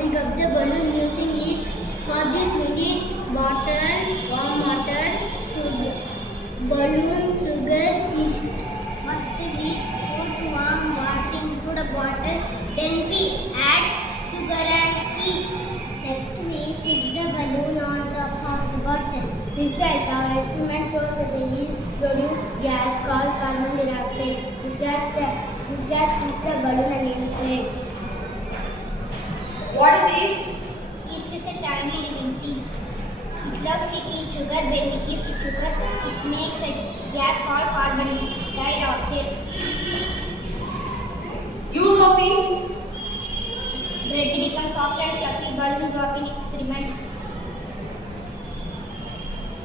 opening up the balloon using it. For this we need water, warm water, sugar, balloon, sugar, yeast. First we put warm water into the bottle, then we add sugar and yeast. Next we fix the balloon on top of the bottle. Result: our experiment shows that the yeast produces gas called carbon dioxide. This gas fills the balloon and inflates. What is yeast? Yeast is a tiny living thing. It loves to eat sugar. When we give it sugar, it makes a gas called carbon dioxide. Use of yeast? Bread becomes soft and fluffy. Balloon drop in experiment.